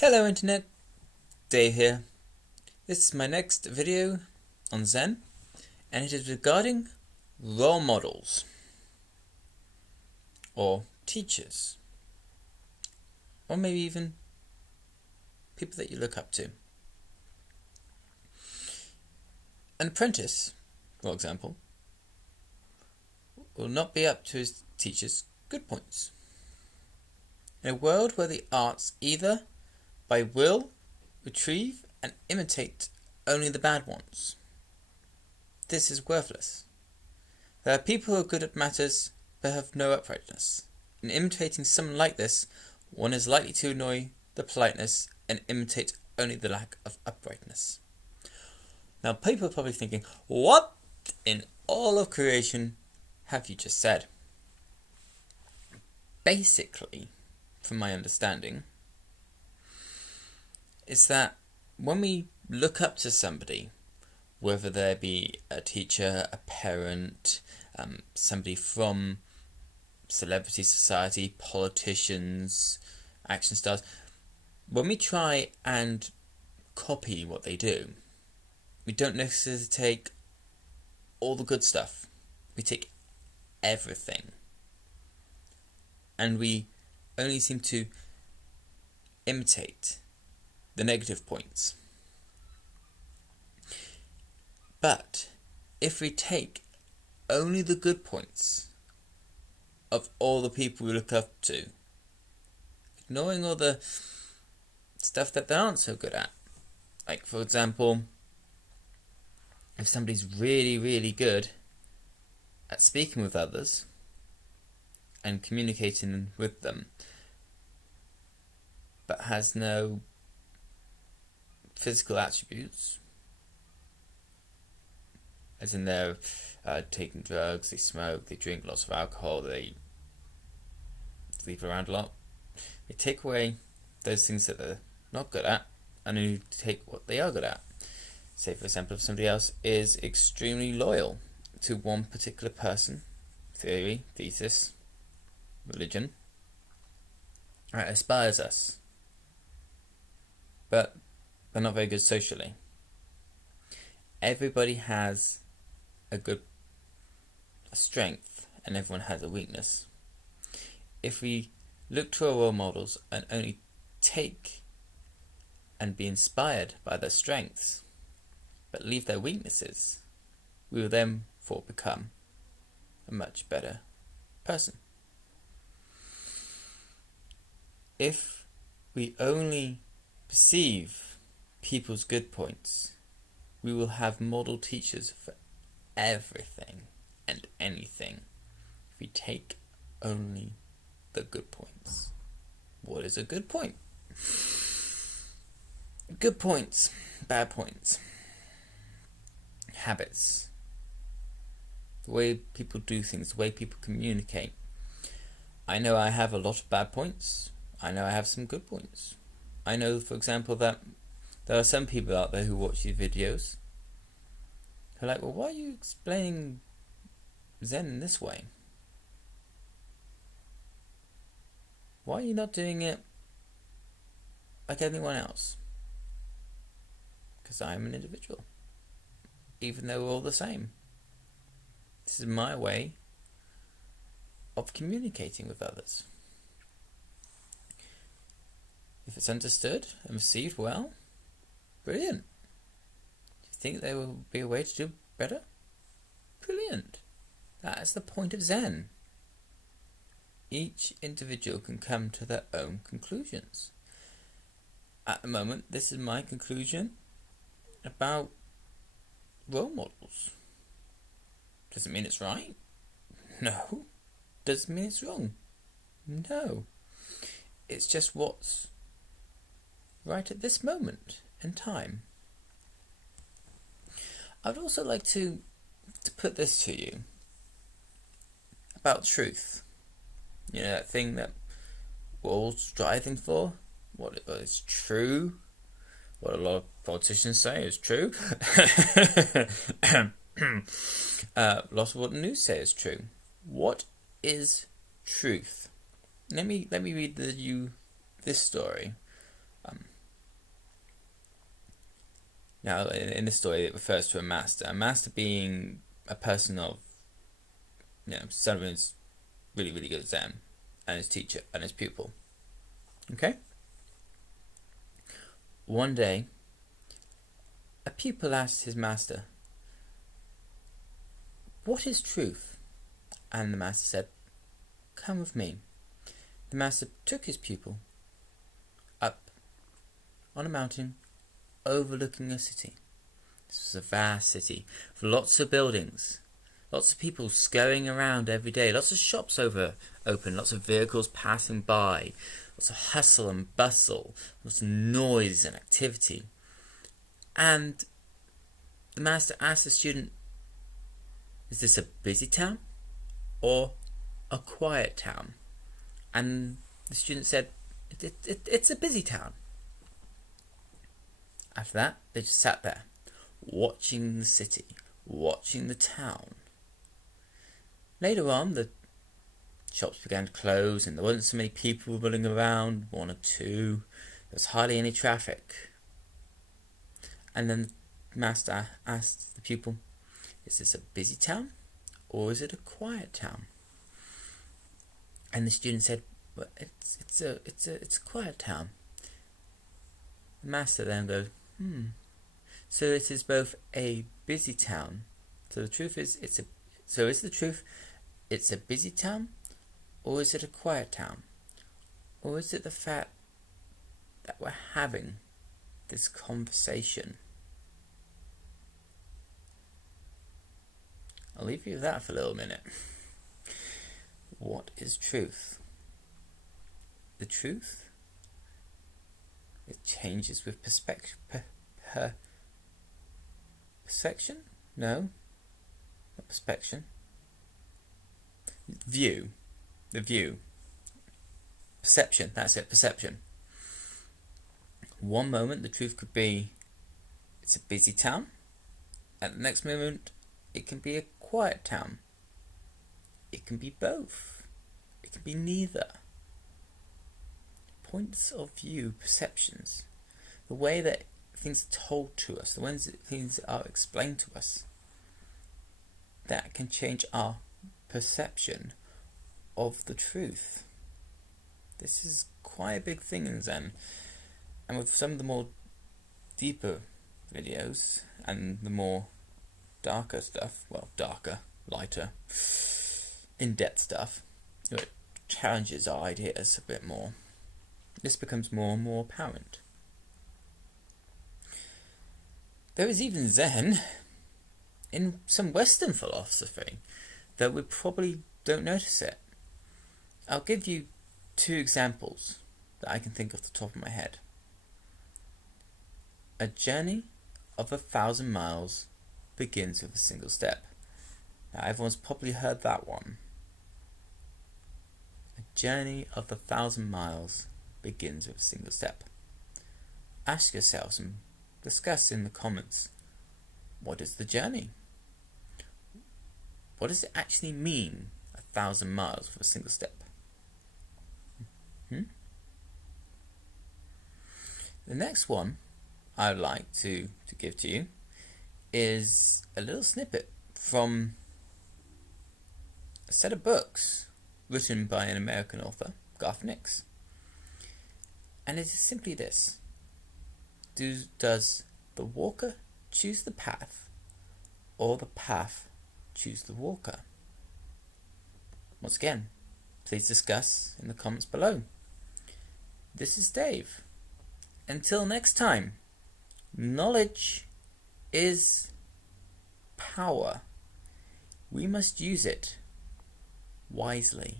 Hello Internet, Dave here. This is my next video on Zen, and it is regarding role models or teachers, or maybe even people that you look up to. An apprentice, for example, will not be up to his teacher's good points. In a world where the arts either by will retrieve and imitate only the bad ones, this is worthless. There are people who are good at matters but have no uprightness. In imitating someone like this, one is likely to annoy the politeness and imitate only the lack of uprightness. Now people are probably thinking, what in all of creation have you just said? Basically, from my understanding, is that when we look up to somebody, whether there be a teacher, a parent, somebody from celebrity society, politicians, action stars, when we try and copy what they do, we don't necessarily take all the good stuff. We take everything. And we only seem to imitate the negative points. But if we take only the good points of all the people we look up to, ignoring all the stuff that they aren't so good at, like for example, if somebody's really, really good at speaking with others and communicating with them, but has no physical attributes, as in they're taking drugs, they smoke, they drink lots of alcohol, they sleep around a lot. We take away those things that they're not good at and only take what they are good at. Say for example, if somebody else is extremely loyal to one particular person, theory, thesis, religion, aspires us, but they're not very good socially. Everybody has a strength and everyone has a weakness. If we look to our role models and only take and be inspired by their strengths, but leave their weaknesses, we will therefore become a much better person. If we only perceive people's good points, we will have model teachers for everything and anything if we take only the good points. What is a good point? Good points, bad points, habits, the way people do things, the way people communicate. I know I have a lot of bad points. I know I have some good points. I know, for example, that there are some people out there who watch these videos who are like, well, why are you explaining Zen in this way? Why are you not doing it like anyone else? Because I am an individual, even though we're all the same. This is my way of communicating with others. If it's understood and received well, brilliant. Do you think there will be a way to do better? Brilliant. That is the point of Zen. Each individual can come to their own conclusions. At the moment, this is my conclusion about role models. Doesn't mean it's right? No. Doesn't mean it's wrong? No. It's just what's right at this moment in time. I'd also like to put this to you about truth. You know, that thing that we're all striving for, what is true, what a lot of politicians say is true, lots of what the news say is true. What is truth? Let me read you this story Now, in this story, it refers to a master. A master being a person of, someone who's really, really good at Zen, and his teacher and his pupil. Okay? One day, a pupil asked his master, "What is truth?" And the master said, "Come with me." The master took his pupil up on a mountain overlooking a city. This was a vast city with lots of buildings, lots of people scurrying around every day, lots of shops open, lots of vehicles passing by, lots of hustle and bustle, lots of noise and activity. And the master asked the student, "Is this a busy town or a quiet town?" And the student said, it's a busy town. After that, they just sat there, watching the city, watching the town. Later on, the shops began to close and there wasn't so many people running around, one or two. There was hardly any traffic. And then the master asked the pupil, "Is this a busy town or is it a quiet town?" And the student said, "Well, it's a quiet town." The master then goes, "So it is both a busy town. So the truth is, is the truth it's a busy town, or is it a quiet town, or is it the fact that we're having this conversation?" I'll leave you with that for a little minute. What is truth? The truth? It changes with perspective. Perception? No, not perspection. View. The view. Perception. That's it. Perception. One moment, the truth could be it's a busy town. At the next moment, it can be a quiet town. It can be both. It can be neither. Points of view, perceptions, the way that things are told to us, the way that things are explained to us, that can change our perception of the truth. This is quite a big thing in Zen, and with some of the more deeper videos and the more darker stuff, lighter, in-depth stuff, it challenges our ideas a bit more. This becomes more and more apparent. There is even Zen in some Western philosophy, though we probably don't notice it. I'll give you 2 examples that I can think off the top of my head. A journey of 1,000 miles begins with a single step. Now everyone's probably heard that one. A journey of 1,000 miles begins with a single step. Ask yourselves and discuss in the comments, what is the journey? What does it actually mean, 1,000 miles with a single step? The next one I would like to give to you is a little snippet from a set of books written by an American author, Garth Nix. And it is simply this: does the walker choose the path, or the path choose the walker? Once again, please discuss in the comments below. This is Dave. Until next time, knowledge is power. We must use it wisely.